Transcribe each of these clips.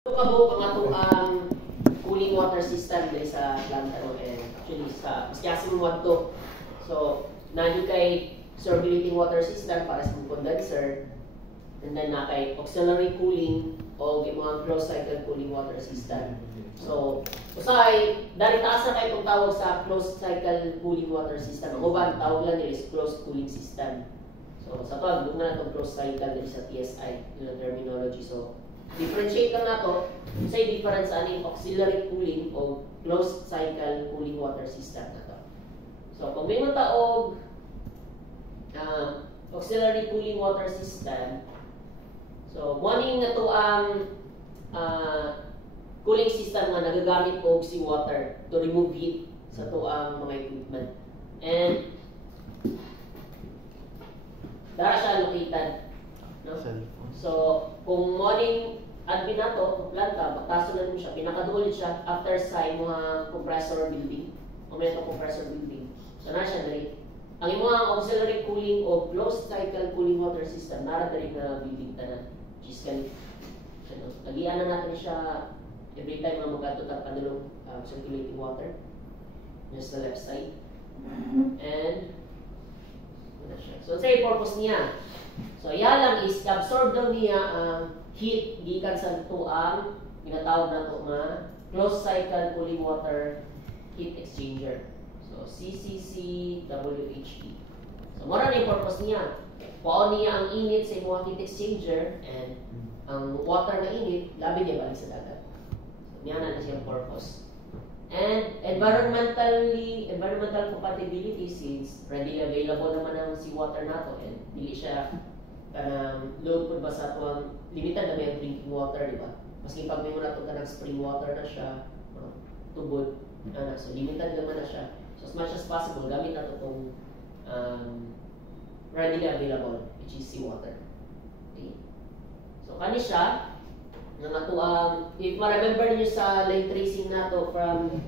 Ito kabuk ang ato ang cooling water system dahil sa planta no, and actually sa mas kasi mo wadto. So nadi kay circulating water system para sa condenser, and then na kay auxiliary cooling o mga closed cycle cooling water system. So usay dari taas na kay itong tawag sa closed cycle cooling water system. Ang uban tawag lang nila is closed cooling system. So sa pag doon na itong closed cycle dali sa TSI yung terminology. So differentiate lang nato sa difference aning auxiliary cooling o closed cycle cooling water system nato. So kung may mataog auxiliary cooling water system, so morning na to ang cooling system nga nagagamit og seawater to remove heat sa to ang mga equipment. And dara siya located, no? So kung morning admin nato planta, bataso na siya, pinakaduol siya after sa mga compressor building o may compressor building. So na siya dali. Ang imong auxiliary cooling o closed cycle cooling water system nara dali na building tanan. Which is lagian na natin siya every time na magato ta padulong circulating water. Just the left side. And so say purpose niya. So yan lang is absorb daw niya ang heat gikan sa tuang ginatawag nato nga closed cycle cooling water heat exchanger. So CCCWHE. So mora na yung purpose niya. Kuha niya ang init sa imong heat exchanger and ang water na init labi niya balik sa dagat. So niya na siyang purpose. And environmental compatibility, since readily available naman ang seawater nato and dili siya kanang load pud ba sa tuwang limited na may drinking water, di ba? Maski pag may muna ito kanang spring water na siya, tubod, so limited naman na siya. So as much as possible, gamit nato itong readily available, which is seawater. Okay? So kani siya, if ma-remember niyo sa line tracing nato from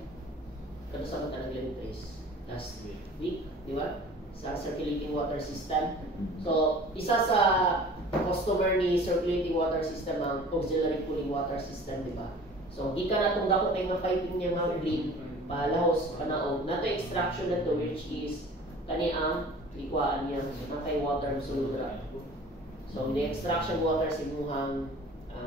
kano sa mata ng line trace last week, di ba? Sa circulating water system. So isa sa customer ni circulating water system ang auxiliary cooling water system, di ba? So gikan natong dako kay nga piping niya nga bleed palahos kanaog nato extraction na to, which is kani ang likwaan niya, so na kay water sulod ra. So the extraction water sa imuhang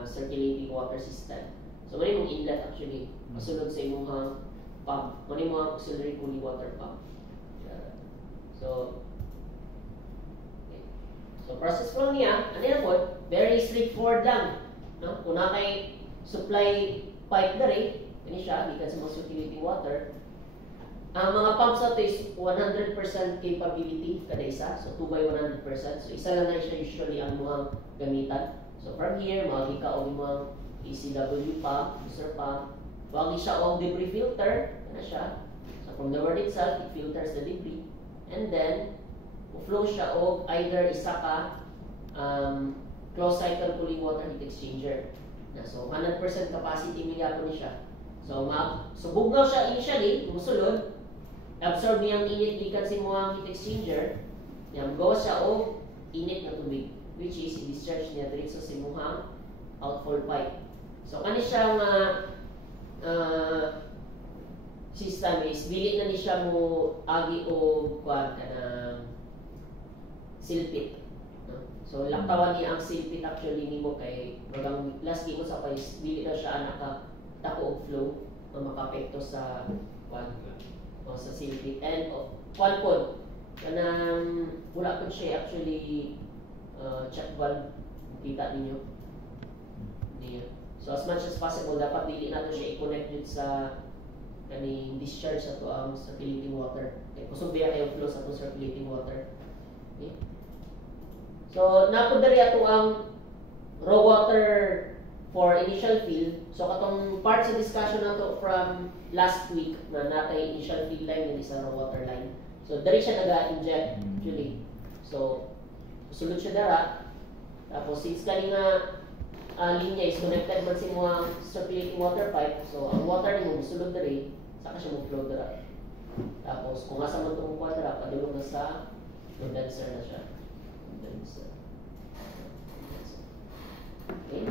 circulating water system. So mali mong inlet actually masulod sa imuhang pump, mali mo auxiliary cooling water pump. So okay. So process flow niya ano na po, very straightforward lang, no? Kung na kay supply pipe diri kani siya gikan sa mga circulating water, ang mga pumps nato is 100% capability kada isa, so 2 by 100%. So isa lang na siya usually ang mga gamitan. So from here, mawagi ka o mga ECW pump, booster pump, mawagi siya o debris filter, na siya. So from the word itself, it filters the debris. And then, flow siya o either isa ka closed cycle cooling water heat exchanger. So 100% capacity niya po siya. So bugnaw siya initially, musulod, absorb niya ang init gikan sa mga heat exchanger, gawa siya o init na tubig, which is i-discharge niya diretso sa imuhang outfall pipe. So kani siya nga system is dili na ni siya mo agi o kuan kanang silpit, no? So laktawan niya ang silpit actually nimo kay bagang last mo sa pais dili na siya anak dako og flow na makapekto sa kuan o sa silpit. And kuan pod kanang wala pod siya actually check valve, kita ninyo niya. So as much as possible dapat dili nato siya i-connect yun sa kaning discharge sa to ang circulating water. Okay, kusog biya kayo flow sa to circulating water. Okay. So napod diri ato ang raw water for initial fill. So katong part sa discussion nato from last week na natay initial fill line and isa raw water line. So diri siya naga-inject actually. So sulod siya dara. Tapos since kani nga linya is connected man sa mga circulating water pipe, so ang water nimo sulod diri, saka siya mo-flow dara. Tapos kung asa man tong kwadra, padulong na sa condenser na siya. Condenser. Okay?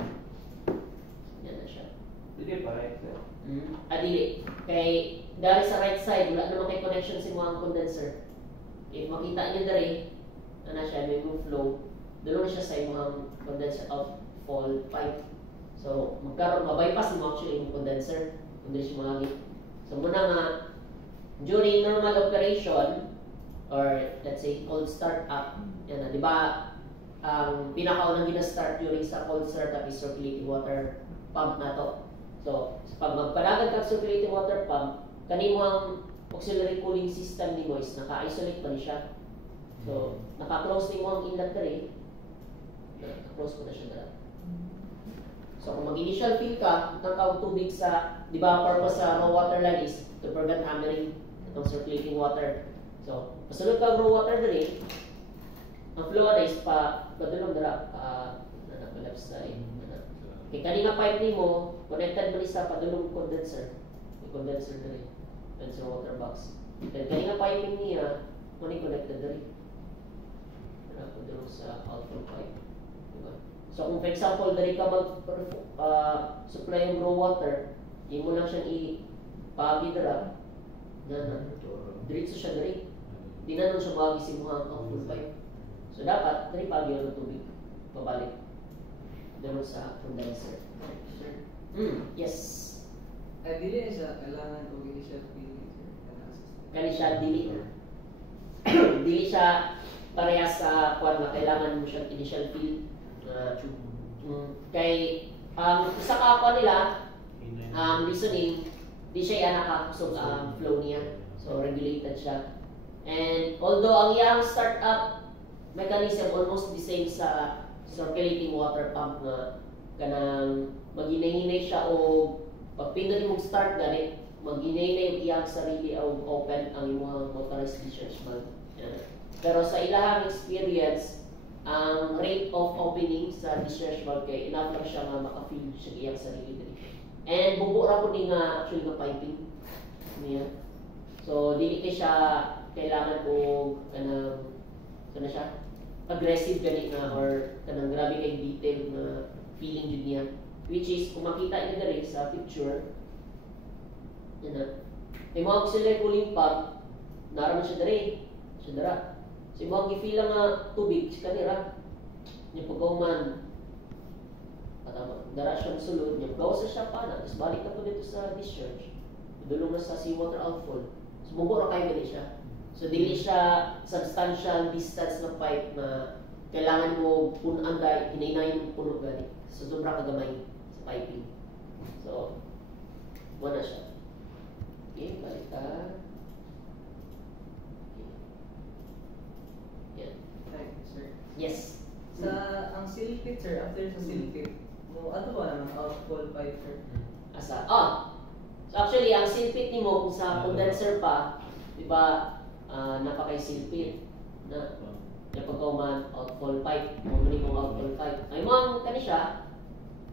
Yan Yan na siya. Dili pa right sir. Dili. Kay dari sa right side, wala naman kay connection sa mga condenser. If makita niyo dari, na siya, may move flow, dalo siya sa imong condenser outfall pipe. So, mabypass mo actually yung condenser kung di siya magagit. So, muna nga, during normal operation, or let's say cold start up, yan na, di ba, ang pinakaunang gina-start during sa cold start up is circulating water pump na to. So, pag magpadagan ka circulating water pump, kanimo ang auxiliary cooling system ni mo is naka-isolate pa ni siya. So, naka-close ni mo ang inlet dali. Naka-close ko na siya dali. So, kung mag-initial fill ka, itang tubig sa, di ba, purpose sa raw water line is to prevent hammering itong circulating water. So, pasunod ka raw water dali, ang flow na is padulong dala, left side. Kaya kanina pipe ni mo, connected mo sa padulong condenser. May condenser dali. Condenser water box. Kaya kanina piping niya, kung connected dali. Padulong sa outflow pipe. Diba? So kung for example, dali ka mag-supply yung raw water, hindi mo lang siyang ipagidra, diretso siya dali. Di na nun siya magisimuhang outflow pipe. So dapat, dali pagi yung tubig. Pabalik. Doon sa condenser. Yes. Dili siya, kailangan kong initial fill. Kani siya dili. Dili siya parehas sa kwan na kailangan mo siyang initial fill. Kay isa ka pa nila reasoning, di siya yan nakakusog ang flow niya. So regulated siya. And although ang iyang startup mechanism almost the same sa circulating water pump nga kanang maghinay-hinay siya o pag pindot mo start gani maghinay-hinay yung iyang sarili o open ang imong motorized discharge valve. Pero sa ilahang experience, ang rate of opening sa discharge valve kay enough lang siya nga maka-fill siya iyang sarili dali. And bubo ra po ni nga actually nga piping niya. So dili kay siya kailangan ko kanang kana siya aggressive gani na or kanang grabe kay detail na feeling jud niya, which is kung makita niyo diri sa picture yan na may mga auxiliary cooling pump naraman siya diri siya dara si mo gifeel nga tubig si kanira nya pagkauman patama dara siya sulod nya gawas siya pana tapos balik na po dito sa discharge dulong na sa seawater outfall sumubo ra kay gani siya. So, dili siya substantial distance na pipe na kailangan mo punan dahil hinay-hinay yung puno gani. So, sobra kagamay sa piping. So, wala siya. Okay, balik ka. Okay. Yan. Thank you, sir. Yes. Sa ang seal pit, sir, after sa seal pit, ano ba naman outfall pipe, sir? Asa? So actually, ang seal pit ni mo kung sa condenser pa, di ba, napaka-seal pit na napagkauman outfall pipe, mamuli kong outfall pipe. Ay mo kani siya,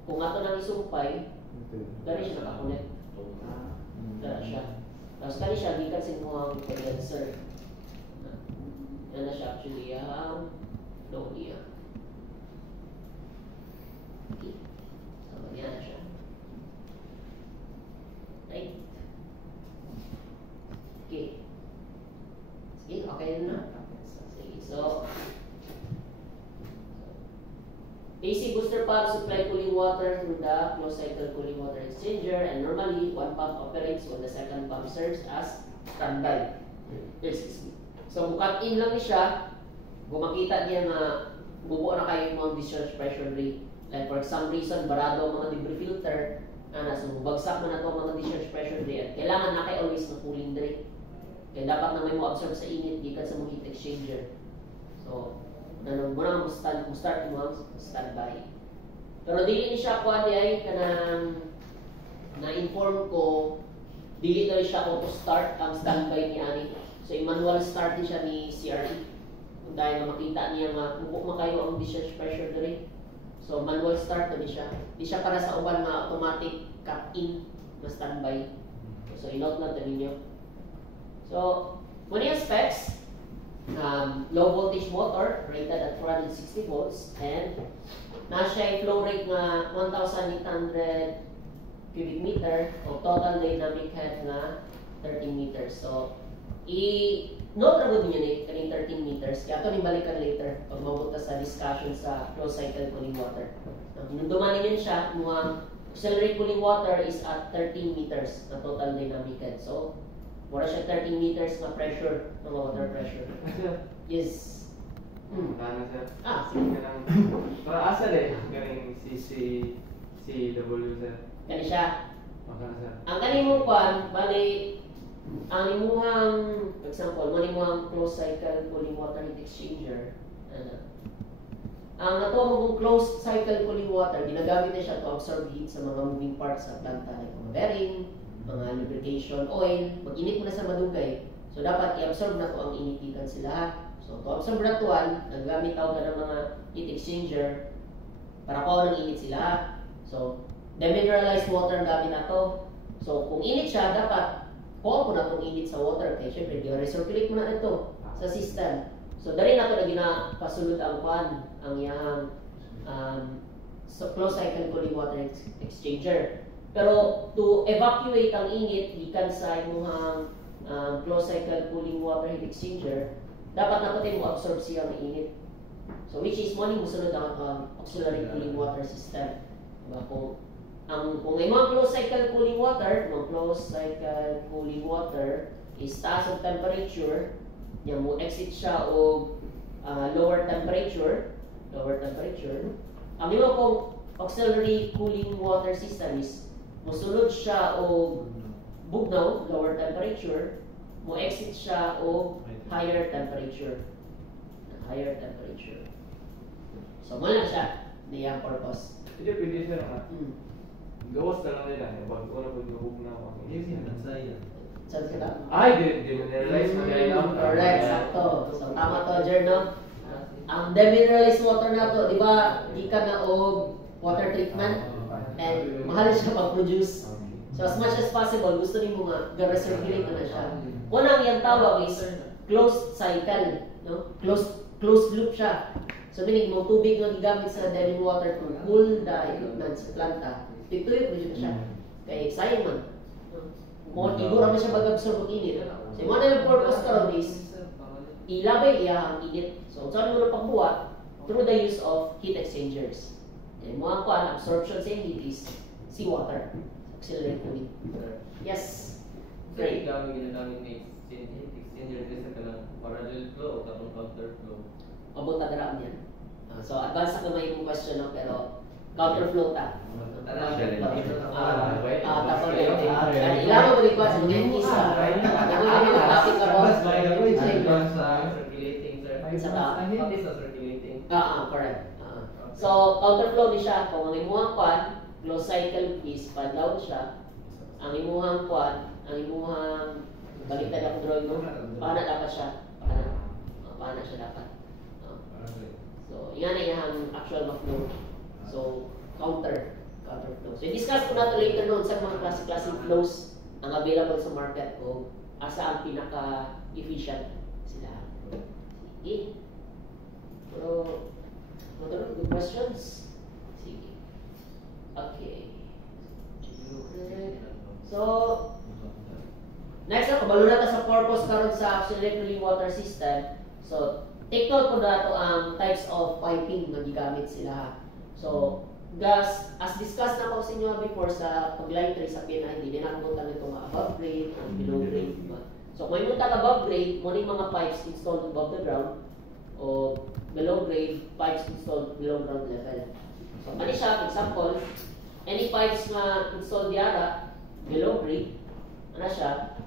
kung ato nang isumpay, dari siya nakakunik. Dari siya. Tapos kani siya, gikan sa mga condenser. Yan na siya actually, flow niya. Okay. So, yan na siya. Right? Okay. Sige, okay na. Sige, so AC booster pump supply cooling water through the closed cycle cooling water exchanger, and normally one pump operates when the second pump serves as standby. Excuse me. So bukat in lang ni siya, kung makita niya na bubuo na kayo yung mga discharge pressure rate. Like for some reason, barado ang mga debris filter, so bubagsak mo na itong mga discharge pressure rate, at kailangan na kayo always na cooling rate. Kaya dapat na may mo absorb sa init gikan sa mga heat exchanger. So, muna mo start mo standby. Pero dili ni siya kuan di ay kanang na-inform ko dili na siya ko start ang standby ni ani. So, manual start din siya ni CRE. Kung dahil na makita niya nga kung makayo ang discharge pressure diri. So, manual start na siya. Di siya para sa uban nga automatic cut in na standby. So, i-note na ito ninyo. So, muna yung specs, low voltage motor rated at 460 volts and na siya yung flow rate na 1,800 cubic meter o total dynamic head na 13 meters. So, note na gud niyo kaning 13 meters. Kaya ito balikan later pag mabuta sa discussion sa closed cycle cooling water. Hinumduman ninyo siya, mukhang auxiliary cooling water is at 13 meters na total dynamic head. So, wala siya 13 meters na pressure, mga water pressure. Yes. Tama sir. Sige. Para asal galing CCW sir. Kani siya. Okay sir. Ang kanimong kwan, bali, ang imuhang, example, manimuhang closed cycle cooling water heat exchanger. Ang natuwa mong closed cycle cooling water, ginagamit na siya to absorb heat sa mga moving parts sa planta, like mga bearing, mga lubrication oil. Pag-init mo na sa madugay, so dapat i-absorb na to ang inititan sila. So to absorb na to, naggamit ako ng mga heat exchanger para ko nang init sila. So, demineralized water ang gamit na to. So, kung init siya, dapat kuha ko na itong init sa water. Kaya syempre, recirculate mo na ito sa system. So, dari na ito na ginapasulod ang kwan, ang iyang closed cycle cooling water exchanger. Pero, to evacuate ang init, gikan sa imuhang closed cycle cooling water heat exchanger, dapat natin mo absorb siya ng init. So, which is mo musunod ang auxiliary cooling water system. Diba? Kung may mga closed cycle cooling water is taas ang temperature, niya mo exit siya o lower temperature. Ang imo pong auxiliary cooling water system is musunod siya o bugnaw, lower temperature, mo exit siya o higher temperature. So, wala siya niyang purpose. Hindi pwede sir nga. Gawas na lang nila. Wag ko na pag-hubog na ako. Saan sila? Ay, demineralize na gaya lang. Correct, sakto. So, tama to, Jer, no? Ang demineralized water na to, di ba, di ka na o water treatment? And mahal siya pag-produce. So, as much as possible, gusto rin mo nga, ga-recirculate na siya. Unang yung tawag is closed cycle, no? Closed loop siya. So, meaning, mo tubig na gigamit sa demin water to cool the equipment sa planta. Tuyo-tuyo po siya. Kaya sayang man. Kung igura mo siya mag-absorb ng init. So, yung mga purpose karon is ilabay iya ang init. So, saan mo na pagbuhat? Through the use of heat exchangers. Yan, mga kuan, absorption sa heat is seawater. Auxiliary cooling. Yes. Great. Ginagamit may exchanger din sa kanang parallel flow o katong counter flow. Abot na daraan yan. So, advance na may yung question, no? Pero counterflow ta. Tapos ilangan mo din ko sa mga isa. Ano yung topic ka ron? Circulating, sir. Sa What is the circulating? Correct. So, counterflow ni siya. Kung ang imuhang kwan, closed cycle is pan-down siya. Ang imuhang kwan, ang imuhang baliktad ang drawing mo, paana dapat siya. Paana siya dapat. So, yan ay yung actual flow. So, counterflow. So, i-discuss ko na ito later noon sa mga classic flows ang available sa market o asa ang pinaka-efficient sila. Sige. Pero, good questions? Sige. Okay. So, next na, kabalo na ta sa purpose karon sa auxiliary cooling water system. So, take note po na ito ang types of piping na gigamit sila. So, gas, as discussed na ko sa inyo before sa pag-line 3 sa PNI, hindi na nakamunta nito mga above grade o below grade. So, kung may munta above grade, muna yung mga pipes installed above the ground o below grade, pipes installed below ground level. So, kani siya, example, any pipes na installed diara, below grade, ano siya,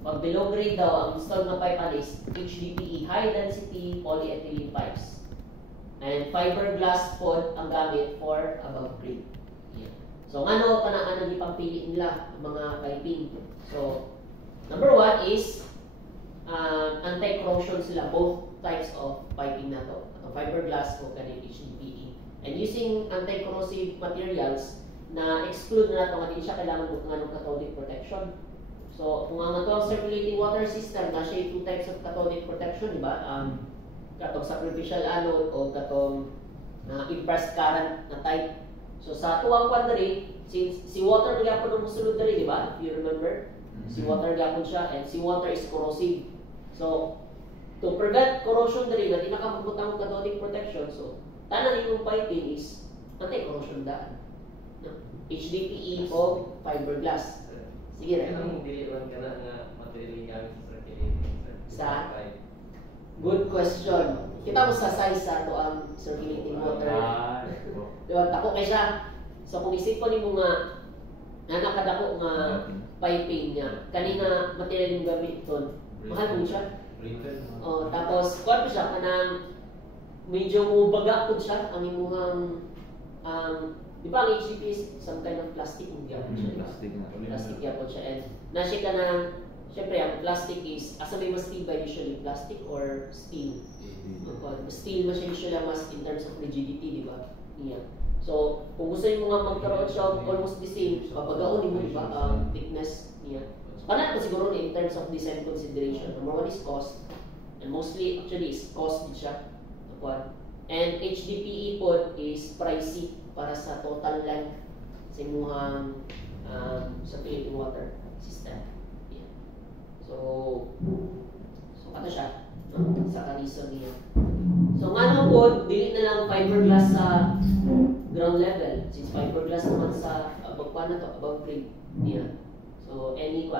pag below grade daw, ang installed na pipe is HDPE, high density polyethylene pipes. And fiberglass pod ang gamit for above grade. Yeah. So, ano ipagpili nila ang mga piping. So, number 1 is anti-corrosion sila, both types of piping na to. Fiberglass o kanil HDPE. And using anti-corrosive materials na exclude na nato nga din siya kailangan ng cathodic protection. So, kung ang ito ang circulating water system, na siya 2 types of cathodic protection, di ba? Katong sacrificial anode o katong impressed current na type. So, sa tuwang quadri, si water gyapon ang musulod dali, di ba? If you remember, si water gyapon siya, and si water is corrosive. So to prevent corrosion dali, na di nakaputang cathodic protection, so tanan yung piping is anti-corrosion daan. No? HDPE o fiberglass. Sige rin. Anong diliwan ka na nga material yung gamit sa circulating, sir? Sa? Good question. Kita mo sa size sa ito ang circulating water. Diba, tako kay siya. So kung isip ko ni mo nga, na nakadako nga piping niya, kanina material yung gamit ito, mahal mo siya. Oh, tapos, kuwan po siya, kanang medyo mubaga po siya, ang imuhang, di ba ang HDP is some kind of plastic, hindi ako siya, diba? Plastic yan po siya. And nasi ka na, syempre, ang plastic is, asa may mas tibay usually, plastic or steel? Steel mas usually mas in terms of rigidity, di ba? Yeah. So, kung gusto mo nga magkaroon siya of almost the same, papagaon mo, di ba, thickness niya. So, kanan po siguro in terms of design consideration. Number one is cost, and mostly actually is cost din siya. And HDPE po is pricey para sa total length sa imuhang circulating water system. Yeah. So kato siya, no? Sa kanison niya. So nga po, dili na lang fiberglass sa ground level, since fiberglass naman sa above na to, above grade niya. So any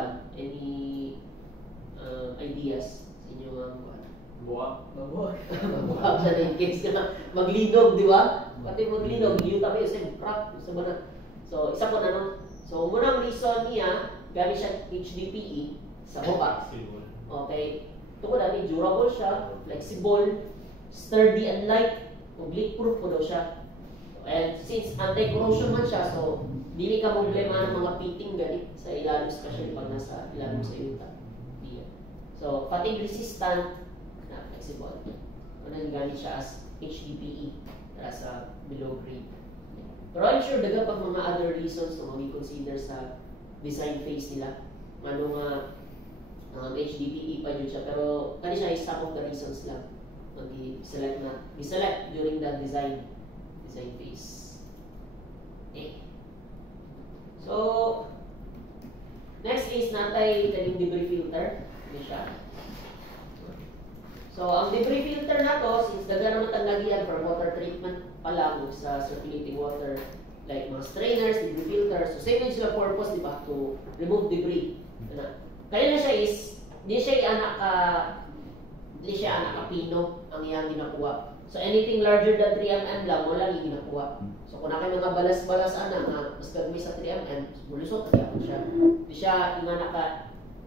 ideas sa inyo mga Buwak. Mabuhat. siya in case na maglinog, di ba? Pati maglinog, yung tabi yung crack, sa mana. So, isa po na no. So, munang reason niya, gamit siya HDPE sa buka. Okay. Tukod natin, durable siya, flexible, sturdy and light, leak-proof po daw siya. And since anti-corrosion man siya, so, dili ka problema ng mga fitting ganit sa ilalim, especially pag nasa ilalim sa yuta. So, fatigue resistant, flexible. Ano gamit siya as HDPE para sa below grade. Pero I'm sure daga pag mga other reasons na mag-consider sa design phase nila. Ano nga HDPE pa yun siya. Pero kani siya is some of the reasons lang mag-select during the design phase. Okay. So, next is natay kaning debris filter. Ano siya? So, ang debris filter na to, since daga naman talagian for water treatment pala sa circulating water, like mga strainers, debris filters, so same din sila purpose, di ba, to remove debris. Kaya na siya is, di siya anak kapino ang iyang ginakuha. So, anything larger than 3 mm lang, wala yung ginakuha. So, kung nakay mga balas-balas mas gagawin sa 3 mm, mulusot, siya. Di siya yung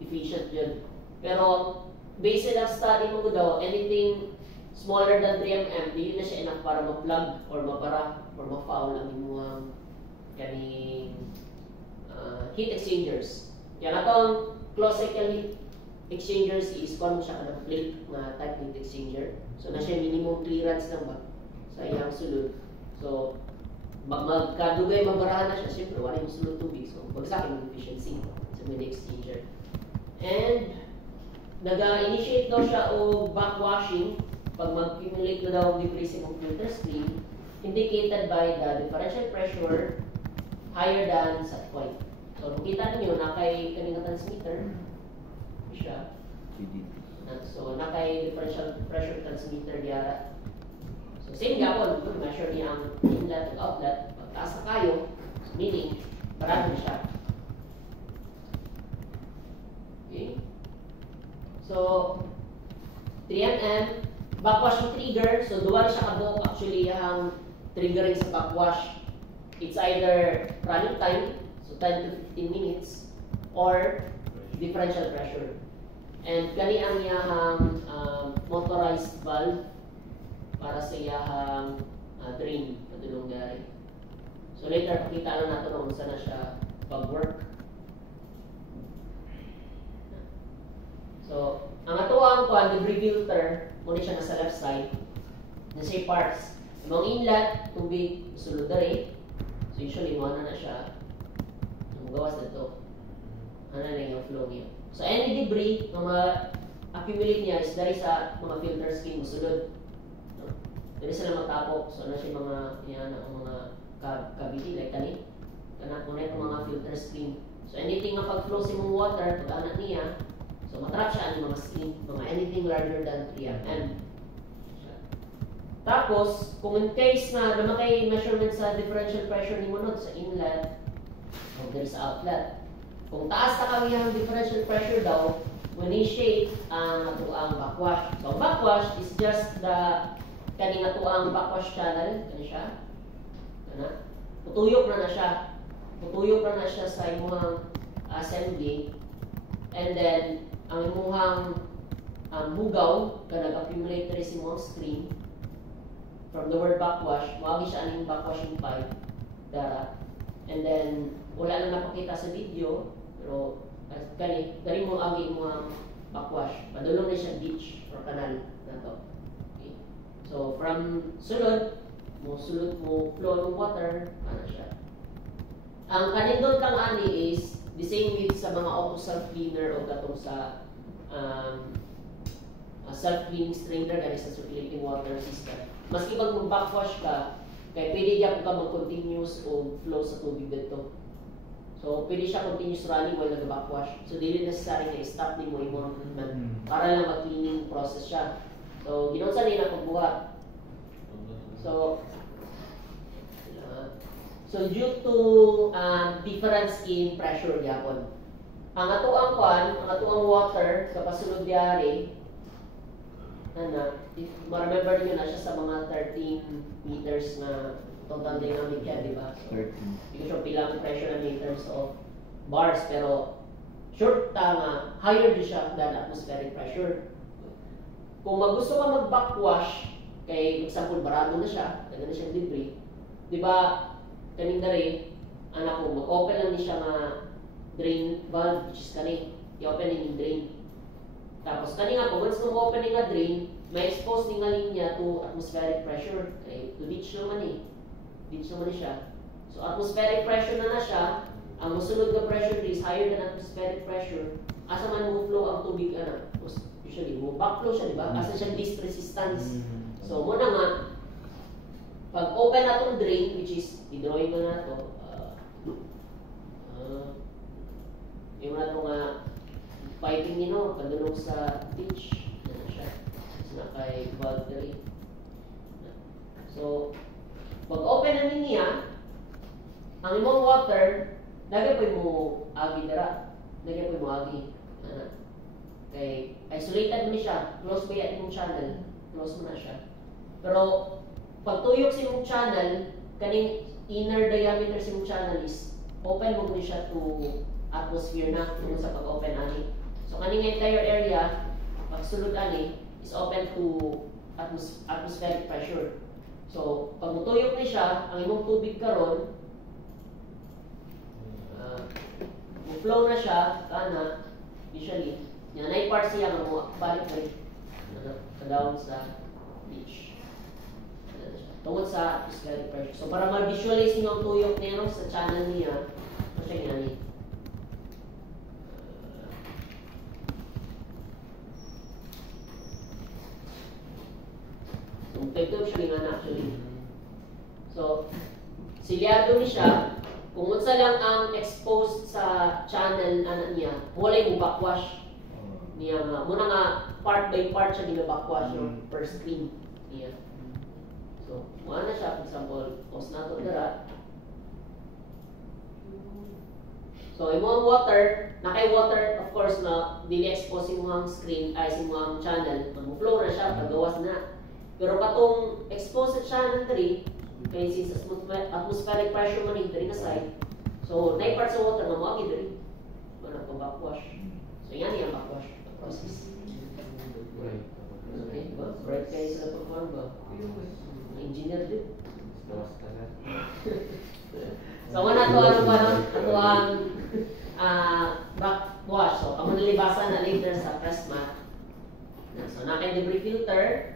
efficient yun. Pero, based on study mo daw, anything smaller than 3 mm, hindi na siya enough para ma-plug or mapara or ma-foul ang imuhang kaning heat exchangers. Yan atong closed cycle heat exchangers is kung siya kada plate na type heat exchanger. So na siya minimum clearance lang ba sa iyang sulod. So magkadugay mabarahan na siya, siyempre wala yung sulod tubig. So bagsak yung efficiency sa heat exchanger. And nag-initiate daw siya o backwashing pag mag-accumulate na daw ang debris sa filter screen, indicated by the differential pressure higher than set point. So, kung kita ninyo, nakay kanina transmitter, siya. So, nakay differential pressure transmitter diara. So, same gapon, measure niya ang inlet at outlet. Pagtaas na kayo, so meaning, marami siya. Okay. So, 3 mm, backwash yung trigger. So, duwa rin siya kabok. Actually, yung triggering sa backwash, it's either running time, so 10 to 15 minutes, or differential pressure. And gani ang iyahang motorized valve para sa iyahang drain, padulong gari. So, later, pakita lang natin kung saan na siya pag-work. So, ang atuang debris filter, muna siya nasa left side, na siya parts. Mga inlet, tubig, sulod na rin. So, usually, mana na siya. Gawas na ito. Ano na yung flow niya. So, any debris na ma-accumulate niya is dari sa mga filter skin musulod. No? Dari sila matapok. So, ano siya mga cavity, like kanin. kana kuno itong mga filter screen. So anything nga pag-flow sa mong water, pag anak niya, so matrap siya ang mga screen, mga anything larger than 3 mm. Tapos, kung in case na naman kay measurement sa differential pressure ni mo nun sa inlet o there's outlet. Kung taas na kami ang differential pressure daw, initiate ang backwash. So backwash is just the kaning ang backwash channel, kani siya. Kana? Putuyok na siya. Putuyok na siya sa imong assembly. And then ang imong bugaw nga nag-accumulate sa imong screen from the word backwash, mawagi siya aning backwashing pipe dara. And then wala lang napakita sa video, pero gani mo agi mo ang backwash. Padulong na siya ditch or kanal na to. Okay. So from sulod mo flow ng water ana siya. Ang kanindot kang ani is the same with sa mga auto self cleaner o katong sa self cleaning strainer gani sa circulating water system. Maski pag mag-backwash ka, kay pwede diya ka mag-continuous o flow sa tubig dito. So, pwede siya continuous running while nag-backwash. So, dili necessary na i-stop din mo yung movement para lang mag-cleaning process siya. So, ginunsa nila pagbuhat. So, due to difference in pressure yapon. Ang ato ang water kapasulod diari if ma-remember niyo na siya sa mga 13 meters na total dynamic yan, di ba? So, 13. Hindi ko sure pilang pressure na meters of bars, pero short tama, higher din siya than atmospheric pressure. Kung gusto ka mag-backwash, kay example, barado na siya, na siya debris, di ba, kaning dari, anak ko, mag-open lang ni siya nga drain valve, which is kani, i-open yung drain. Tapos kani nga po, once mag-open nga drain, may expose ni nga linya to atmospheric pressure. Okay, to ditch naman ditch naman siya. So atmospheric pressure na siya, ang musunod na pressure is higher than atmospheric pressure. Asa man mo flow ang tubig usually mo backflow siya, di ba? Asa siya least resistance. So muna nga, pag open na itong drain, which is, i-drawing ko na ito, yung na ito nga, piping nyo, padulong sa ditch, na siya. Kasi na kay valve dali. So, pag open na niya, ang imong water, lagay po mo agi dara. Lagay po mo agi. Kay isolated mo siya, close ba yan yung channel, close mo na siya. Pero, pag tuyok sa imong channel, kaning inner diameter sa imong channel is open mo siya to atmosphere na kung sa pag-open ani. So kaning entire area, pagsulod ani, is open to atmospheric pressure. So pag mutuyok ni siya, ang imong tubig karon, flow na siya, kana, usually, yan ay part siya nga mo balik down sa beach. Tungod sa atmospheric pressure. So para ma-visualize niyo ang tuyok niya sa channel niya, ito siya ginani. Ito siya nga actually. So, silyado ni siya. Kung unsa lang ang exposed sa channel niya, wala yung backwash niya nga. Muna nga, part by part siya gina-backwash yung per screen niya. So, muna na siya. For example, post na ito dara. So, yung mga water, water, of course, na dili expose yung mga screen, ay yung mga channel. Mag-flow na siya, pagawas na. Pero katong exposed channel 3, kaya since atmospheric pressure man diri na side, so na part sa water mamagi diri. Wala pa backwash. So yan yung backwash process. Okay, ba? Bright kayo sa pagkuhan ba? Engineer din. So wala to ang backwash. So kamo nilibasan na later sa press mat. So nakin debris filter.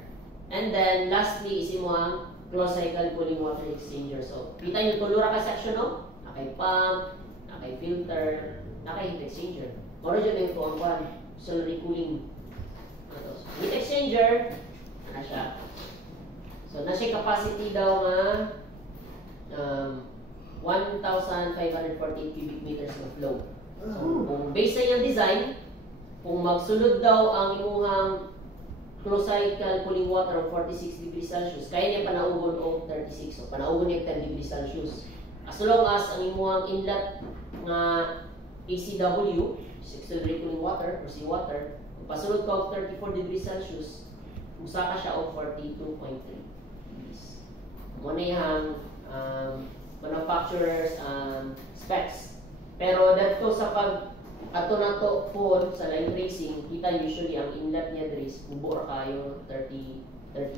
And then, lastly, is yung mga closed cycle cooling water exchanger. So, kita nyo, tulura ka section, no? Nakay pump, nakay filter, nakay heat exchanger. Moro dyan yung tuwang slurry cooling. Heat exchanger, ano siya? So, na siya capacity daw nga 1,548 cubic meters of flow. So, kung based sa iyang design, kung magsulod daw ang imuhang closed cycle cooling water of 46 degrees Celsius, kaya niya panaugon o 36. So, panaugon niya 10 degrees Celsius. As long as ang imuhang inlet nga ACW, auxiliary cooling water or seawater, pasulod ka og 34 degrees Celsius, usa ka siya og 42.3 degrees. Muna yung manufacturer's specs. Pero dito sa pag ato na to po sa line racing, kita usually ang inlet niya dres bubo ra kayo 30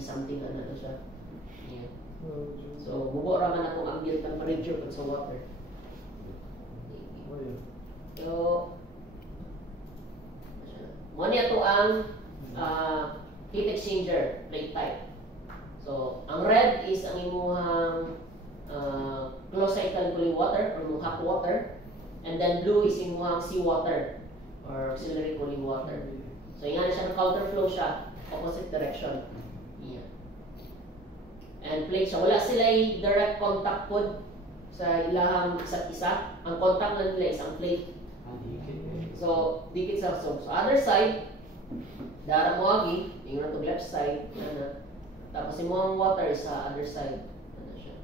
something ano na siya. Yeah. So bubo ra man atong ambient temperature pag sa water. So mo ni ato ang heat exchanger plate type. So ang red is ang imuhang closed cycle cooling water or hot water. And then blue is yung mga seawater or auxiliary cooling water. So yung siya counterflow siya, opposite direction. Yeah. And plate siya. Wala sila direct contact pod sa ilahang isa't isa. Ang contact na nila is ang plate. So, dikit sa so other side, dara mo agi, yung na to left side, na. Tapos yung mga water sa other side. Ano siya.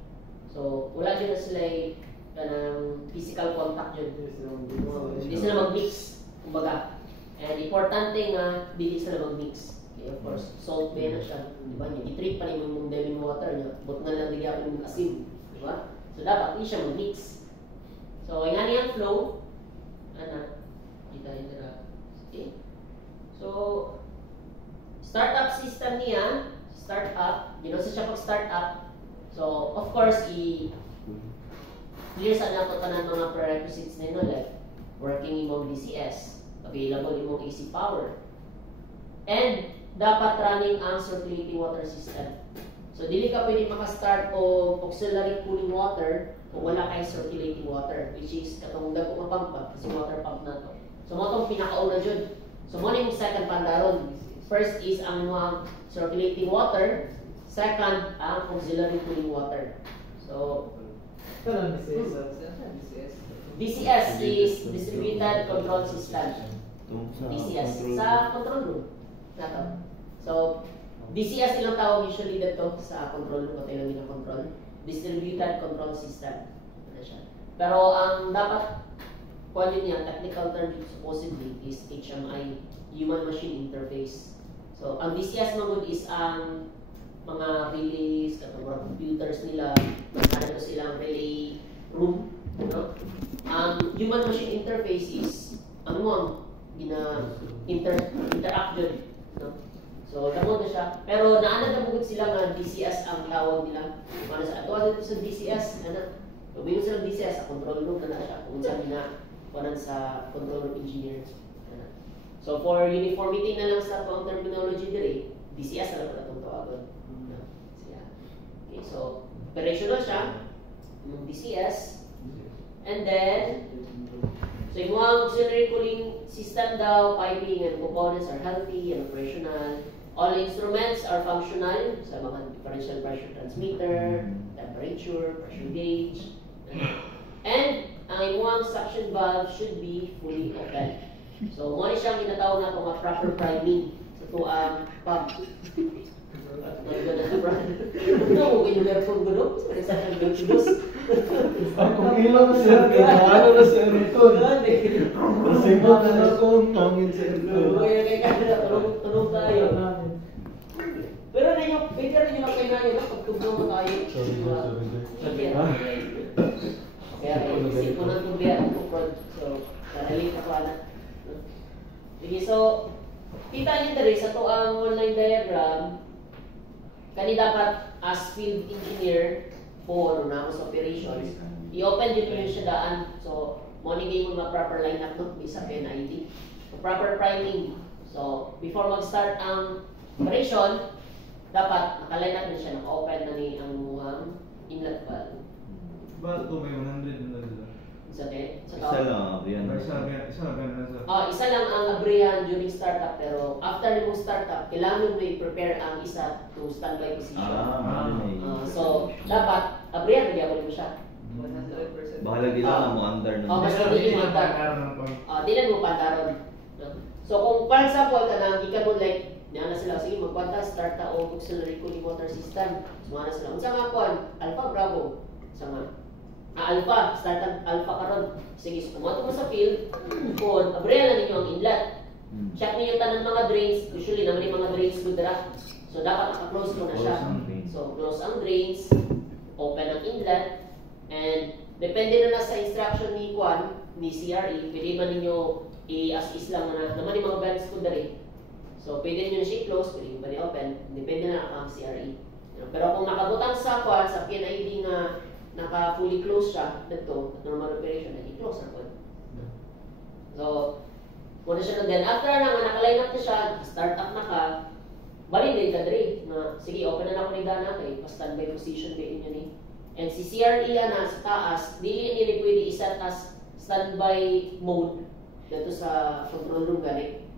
So, wala din na sila kanang physical contact yun. Hindi sila mag-mix, kumbaga. And importante nga, hindi sila mag-mix. Okay, of course, salt bay na siya. Diba? I-treat pa rin yung diving water niya. But na lang nagyapin yung asin. Diba? So, dapat hindi siya mag-mix. So, yung nga niyang flow, kita nila. Okay. So, startup system niya, startup, siya pag-startup. So, of course, clear sa nato tanan mga prerequisites nino like working imong DCS, available imong AC power, and dapat running ang circulating water system. So dili ka pwede maka-start o auxiliary cooling water kung wala kay circulating water, which is katong dako nga pump kasi water pump na to. So mo tong pinakauna jud. So mo ning second pandaron. First is ang mga circulating water, second ang auxiliary cooling water. So DCS is Distributed Control System. DCS sa control room. Nato. So DCS ilang tawag usually dito sa control room kung tayo control. Distributed Control System. Ano siya. Pero ang dapat kunin niya, technical term supposedly is HMI, Human Machine Interface. So ang DCS naman is ang mga relays, katong computers nila, ano silang relay room, Ang human machine interface is ang interact dyan, So damo na siya. Pero naanad na bugod sila nga DCS ang tawag nila. Para sa ato dito sa DCS, Umiyon sila DCS sa control room na siya. Kung saan kunan sa control room engineer. So for uniformity na lang sa ang terminology dire, DCS na lang itong tawagon. Okay, so operational siya, yung DCS, and then so yung mga auxiliary cooling system daw, piping and components are healthy and operational. All instruments are functional sa mga differential pressure transmitter, temperature, pressure gauge, and ang imuang suction valve should be fully open. So mo ni siyang ginatawag na itong proper priming sa tuang pump. No, yung meron gulo, sa kang gulos. Kung ilang sir, ano na si Eriton? Masipot na ako, tangin si Eriton. Kaya tulong tayo. Pero pwede rin yung makainayo na pagtugnaw mo tayo. Sorry. Kaya isip ko ng tubig ang tukod. So, narelate ako na. Sige, so, kita niyo dali sa to ang online diagram. Kani dapat as field engineer po na sa operations, i-open din yung siya daan. So, monitoring mo proper lineup no, bisa PNID. So, proper priming. So, before mag-start ang operation, dapat naka-line up na siya, naka-open na ni ang muhang inlet valve. Bakit ito may 100 na dito? Isa lang, yan. Isa lang ang abrihan during startup, pero after mo startup, kailangan mo i-prepare ang isa to standby position. Ah, So, dapat abrihan na mo siya. 100%. Bahala gila na mo andar na. Oh, mas hindi mo andar. Dilan mo pantaron. No? So kung for example kanang gikan mo like niya na sila sige magkwanta start ta og auxiliary cooling water system. So na sila unsa nga kuan Alpha Bravo sa nga Alpha start ang Alpha karon. Sige so kumato mo sa field kun abrihan na ninyo ang inlet. Check niyo tanan mga drains, usually naman yung mga drains good dira. So dapat naka-close mo na siya. So close ang drains, open ang inlet, and depende na sa instruction ni Kwan, ni CRE, pwede man ninyo i-as-is lang na naman yung mga bands ko dali. So pwede nyo na siya i-close, pwede nyo pa i-open, depende na ang CRE. Pero kung nakabutang sa Kwan, sa PNID na naka-fully close siya, dito, normal operation, i-close na Kwan. So, muna siya then after na nga naka-line up na siya, start up na ka, balik din ka dali, na sige, open na ako ni Dana, kay pa-standby position din yun ni. And si CRE na sa taas, dili nila pwede iset as standby mode dito sa control room gani.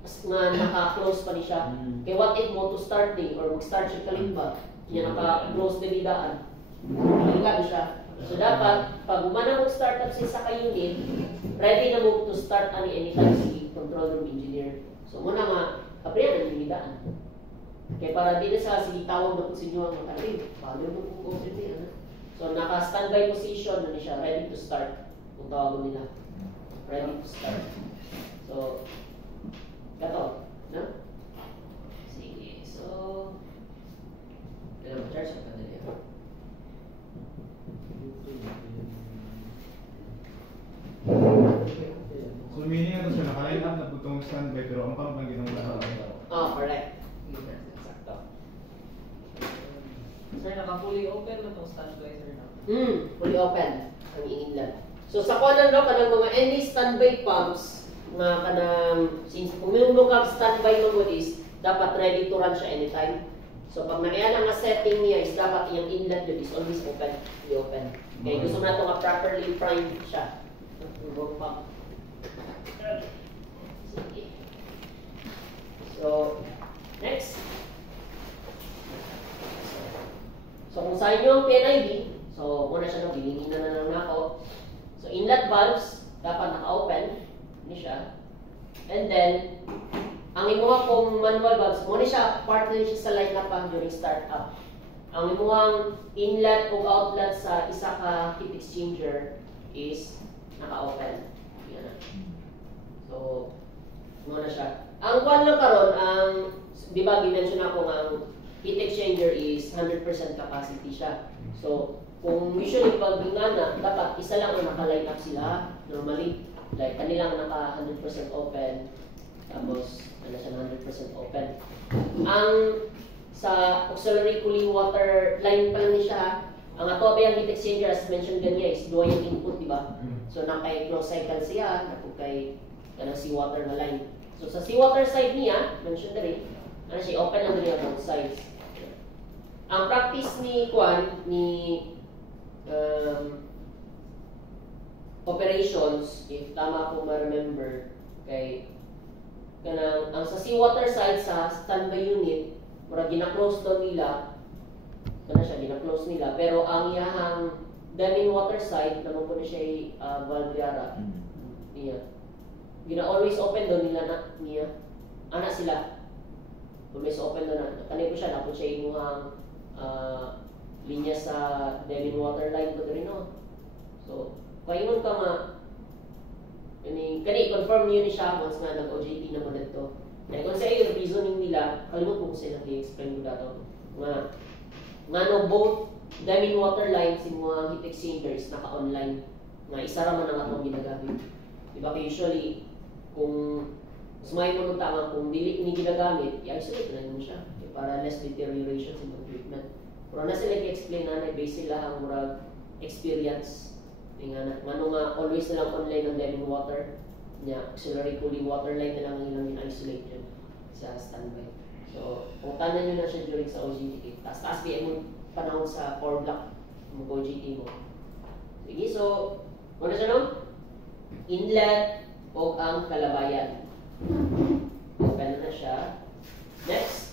Mas nga naka-close pa ni siya. Kaya what if mo to start din or mag-start siya kalimba, niya naka-close din idaan. Maligado siya. So dapat, pag umana mag-start up siya sa ka-unit, ready na mo to start ani anytime si control room engineer. So muna nga, apriyan ang idaan. Kaya para din sa sige tawag na po sa inyo ang makalim. Paano mo kung concentrate na? So naka-standby position na siya, ready to start. Kung tawag nila. Ready to start. So, gato. No? Sige. So, kailan mo-charge ka na niya? So meaning ito siya naka-line up na butong standby pero ang pump ang ginawala sa akin. Oh, correct. Sakto. Sir, naka-fully open na itong standby, sir, na? Fully open ang inlet. So sa kuanan no kanang mga any standby pumps nga kanang since kung may kag standby mo is dapat ready to run siya anytime. So pag nangyari nga setting niya is dapat iyang inlet yun is always open, fully open. Kaya gusto mo na ito nga properly primed siya. Yung pump. Sige. So next. So kung sa inyo ang PNID, so muna siya bilingin na lang ako. So inlet valves dapat naka-open ni siya. And then ang imuha kong manual valves, muna siya part na siya sa line up during startup. Ang imuhang inlet o outlet sa isa ka heat exchanger is naka-open. Yan. So muna siya. Ang kwan lang karon ang di ba gi-mention ako nga ang heat exchanger is 100% capacity siya. So kung usually pag ingana, dapat isa lang ang naka-line up sila normally. Like kanilang naka 100% open, tapos ano siya 100% open. Ang sa auxiliary cooling water line pa lang ni siya, ang ato ba yung heat exchanger as mentioned ganyan is duwa yung input, di ba? So na kay closed cycle siya, na kay kanang seawater na line. So sa seawater side niya, mentioned na rin, ano siya, open lang niya both sides. Ang practice ni Kwan, ni operations, if tama ko ma-remember, kay kanang ang sa seawater side sa standby unit, mura gina-close daw nila, kana siya gina-close nila, pero ang iyahang damin water side naman po na siya valve yara. Niya. Gina-always open daw nila na niya. Ana sila. Always open daw na. Kanay po siya, napon siya inuhang linya sa damin water line ko rin, no? So, paingon ka nga, kani confirm niyo ni siya once nga nag-OJT na mo dito. Dahil kung sa iyo, reasoning nila, kalimut mo kung sila i-explain ko dato. Nga no, both damin water lines yung mga heat exchangers naka-online. Nga isa raman ang atong ginagamit. Diba kaya usually, kung sumay mo nung tama, kung dili ni ginagamit, i-isolate na mo siya. Para less deterioration sa mga treatment. Pero na sila i-explain na, base sila ang murag experience. Nga nga always na lang online ng damin water niya, auxiliary cooling water line na lang ilang in-isolate yun sa standby. So, kung tanan nyo na siya during sa OJT, taas PM mo panahon sa core block ng OJT mo. Sige, so, muna siya no? Inlet o ang kalabayan. Open na siya. Next.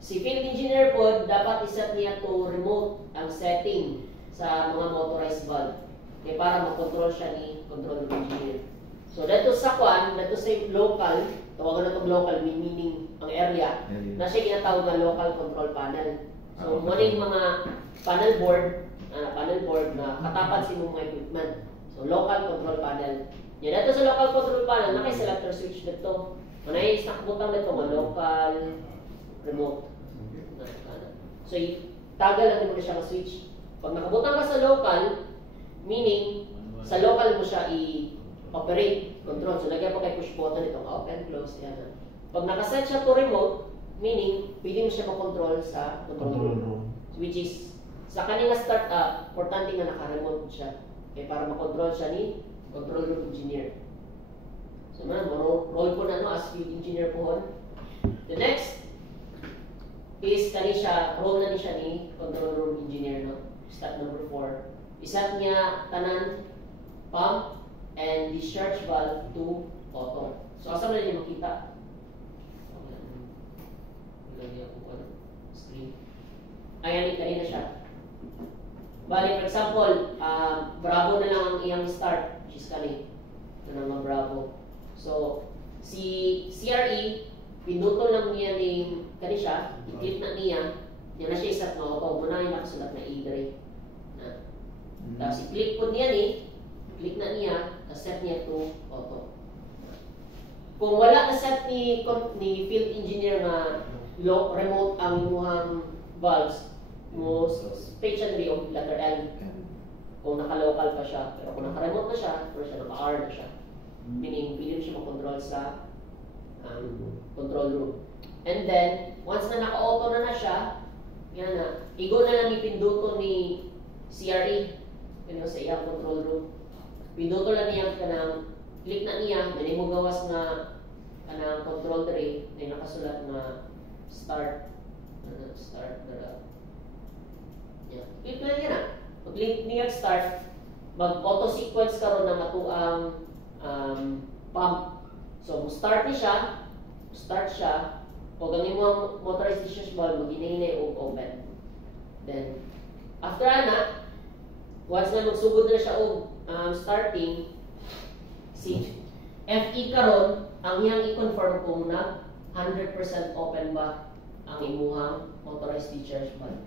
Si field engineer po, dapat iset niya to remote ang setting sa mga motorized valve. Kaya para makontrol siya ni control room engineer. So dito sa kwan, dito sa local, tawagan na itong local, meaning ang area, na siya ginatawag na local control panel. So muna yung mga panel board na katapat sa mga equipment. So local control panel. Yan, dito sa local control panel, naka-selector switch dito. Manay is nakabutang dito mga local remote. So tagal natin mo na siya switch. Pag nakabutang ka sa local, meaning sa local mo siya i-operate, control. So lagyan po kay push button itong open, close, yan. Pag nakaset siya to remote, meaning pwede mo siya makontrol sa control room. Which is, sa kanina start up, importante nga naka-remote siya. Okay, para makontrol siya ni control room engineer. So man, role ko na as field engineer po. The next is role na ni siya ni control room engineer, no? Step number 4. Isat niya tanan pump and discharge valve to auto. So asa man niyo makita? Lagi ako po screen. Ayan, kanina siya. Bali, for example, Bravo na lang ang iyang start, which is kani. Ito na mga Bravo. So, si CRE, pinutol lang niya ni kani siya, i-click na niya, yan na siya isat na auto. Muna yung nakasulat na E-Gray. Tapos i-click po niya click na niya, set niya to auto. Kung wala na set ni field engineer na remote ang imuhang valves, mo stationary o letter L. Kung naka-local pa siya, pero kung naka-remote na siya, pero siya naka-R na siya. Meaning, pwede siya makontrol sa control room. And then, once na naka-auto na siya, yan na, igo na lang ipinduto ni CRE, yun sa iyang control room. Pinduto lang niya kanang click na niya, may mo gawas na kanang control tray, may nakasulat na start na yeah. Click na niya na. Pag-click niya start, mag-auto sequence karon na matuang pump. So, start siya, o ganin mo ang motorized discharge valve, mag-inahinay o open. Then, after na, once na magsugod na siya o starting, si FE karon ang iyang i-confirm kung na 100% open ba ang imuhang motorized discharge valve.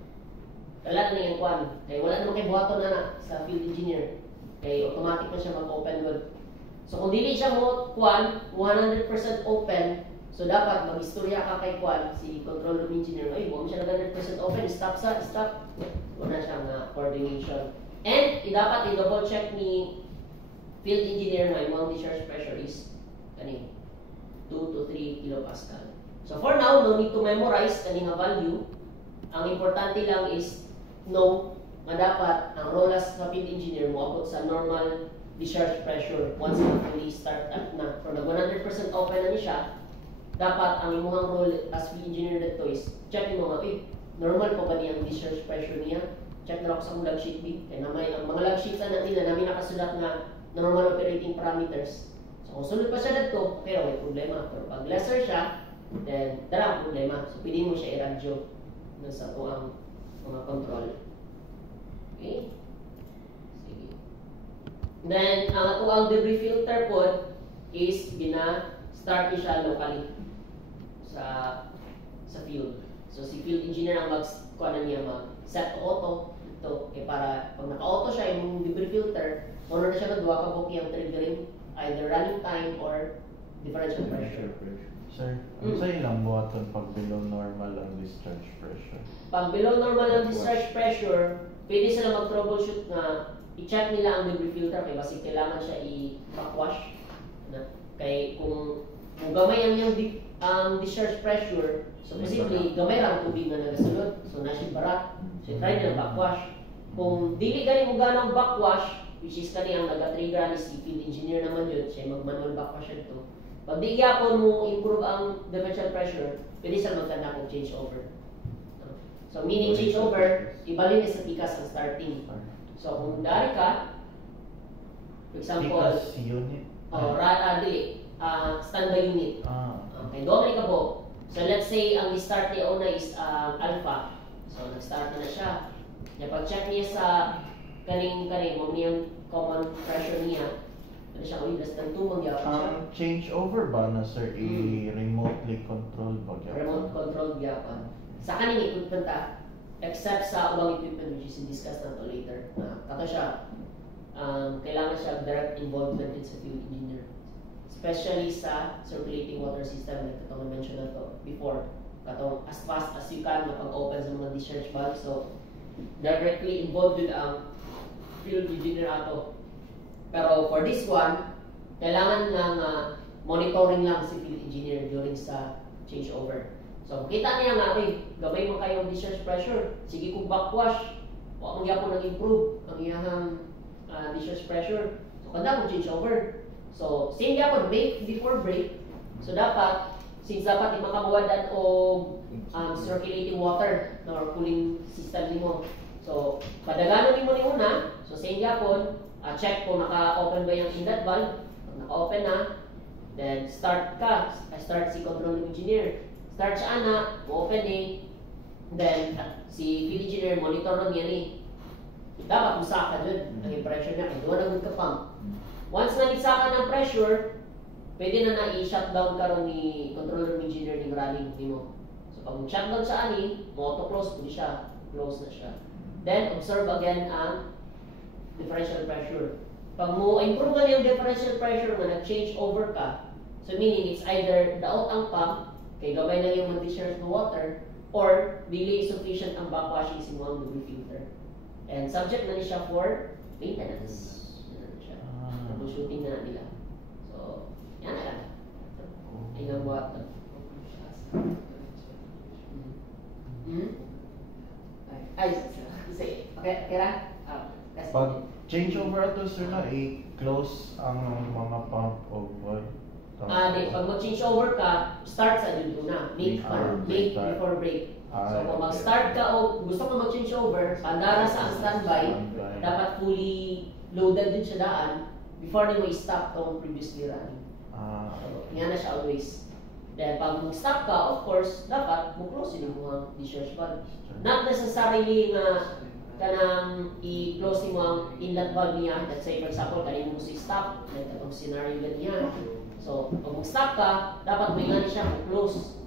Kailan na yung kwan. Kaya wala naman kay buhaton na sa field engineer. Kaya automatic na siya mag-open good. So kung dili siya mo kwan, 100% open, so dapat mag-istorya ka kay kwan, si control room engineer, ay, huwag siya na 100% open, stop. Wala siyang coordination. And dapat i-double check ni field engineer na yung discharge pressure is 2 to 3 kilopascal. So for now, no need to memorize kaning value. Ang importante lang is know na dapat ang role as sa field engineer mo abot sa normal discharge pressure once na fully start up na. From nag 100% open na siya, dapat ang imuhang role as field engineer dito is check mo nga, normal pa ba niya ang discharge pressure niya? Check na ako sa log sheet B. Kaya naman, ang mga log sheets na namin nakasulat na normal operating parameters. So kung sunod pa siya dito, pero may problema. Pero pag lesser siya, then darang problema. So pwede mo siya i-radyo sa tuang mga control. Okay? Sige. Then, ang tuang debris filter po is start siya locally sa field. So si field engineer ang mag-kuha na niya mag-set to auto ito. Para pag naka-auto siya yung debris filter, na siya magduwa ka buki ang triggering either running time or differential pressure. Sir, ano sa ilang buhaton pag below normal ang discharge pressure? Pag below normal ang discharge pressure, pwede sila mag-troubleshoot na i-check nila ang debris filter kaya kasi kailangan siya i-backwash. Kaya kung gamay ang yung discharge pressure, so positively gamay lang tubig na nagasulod. So nasi barat. So try nila backwash. Kung dili gani mo ganang backwash, which is kani ang nag-trigger ni si field engineer naman yun, siya mag-manual backwash ito. Pag di yapon mo improve ang differential pressure, pwede siya magkanda kong change over. So meaning change over, ibalin sa tikas ang starting. So kung dari ka, for example, tikas unit? Standby unit. Okay, doon ka po. So let's say ang start niya una is alpha. So nag-start na siya. Pag-check niya sa kaning mo niyang common pressure niya. Ano siya kung less than 2 magyapon siya. Ang changeover ba na sir, i-remotely control ba? Remote control gyapon. Sa kaning equipment except sa ubang equipment which is discussed nato later. Kato siya kailangan siya direct involvement din sa field engineer. Especially sa circulating water system like katong na-mention na to before. Katong as fast as you can mapag-open sa mga discharge valve. So directly involved din ang field engineer ato. Pero for this one, kailangan ng monitoring lang si field engineer during sa changeover. So, kita niya nga, gamay mo kayo ang discharge pressure. Sige kung backwash, huwag mong yapon nag-improve ang iyahang discharge pressure. So, kanda mo changeover. So, same yapon, break before break. So, dapat, since dapat makabuwadan o circulating water or cooling system nimo. So, padaganon nimo ni una. So, same yapon, check kung naka-open ba yung inlet valve. Pag naka-open na, then start ka. Start si control engineer. Start siya na, open then si field engineer monitor lang yan Dapat musaka dun, ang pressure niya, kaya doon na ka pump. Once na nisaka ng pressure, pwede na i-shutdown ka rin ni controller engineer ng running mo. So pag shutdown siya mo-auto-close po siya, close na siya. Then observe again ang differential pressure. Pag mo improve ka yung differential pressure na nag-change over ka, so meaning it's either daot ang pump, kay gabay na yung discharge ng water, or dili sufficient ang backwashing si mo ang WB filter. And subject na siya for maintenance. Yan na siya. Troubleshooting na nila. So, yan na lang. Ay nga buhat na. Ay, sige. Okay, kira? Pag changeover ato sir na, i-close ang mga pump o valve. Pag mag-change over ka, start sa dun na. Make before break. So kung mag-start ka o gusto mo mag-change over, pandara sa standby, dapat fully loaded din siya daan before ni mo i-stop tong previously running. So, yan na siya always. Then pag mag-stop ka, of course, dapat mo-close yun mo ang discharge valve. Not necessarily nga kanang i-close mo ang inlet valve niya. Let's say for example, kanina mo si stop, like itong scenario ganyan. So, pag mag-stop ka, dapat may nga siya close.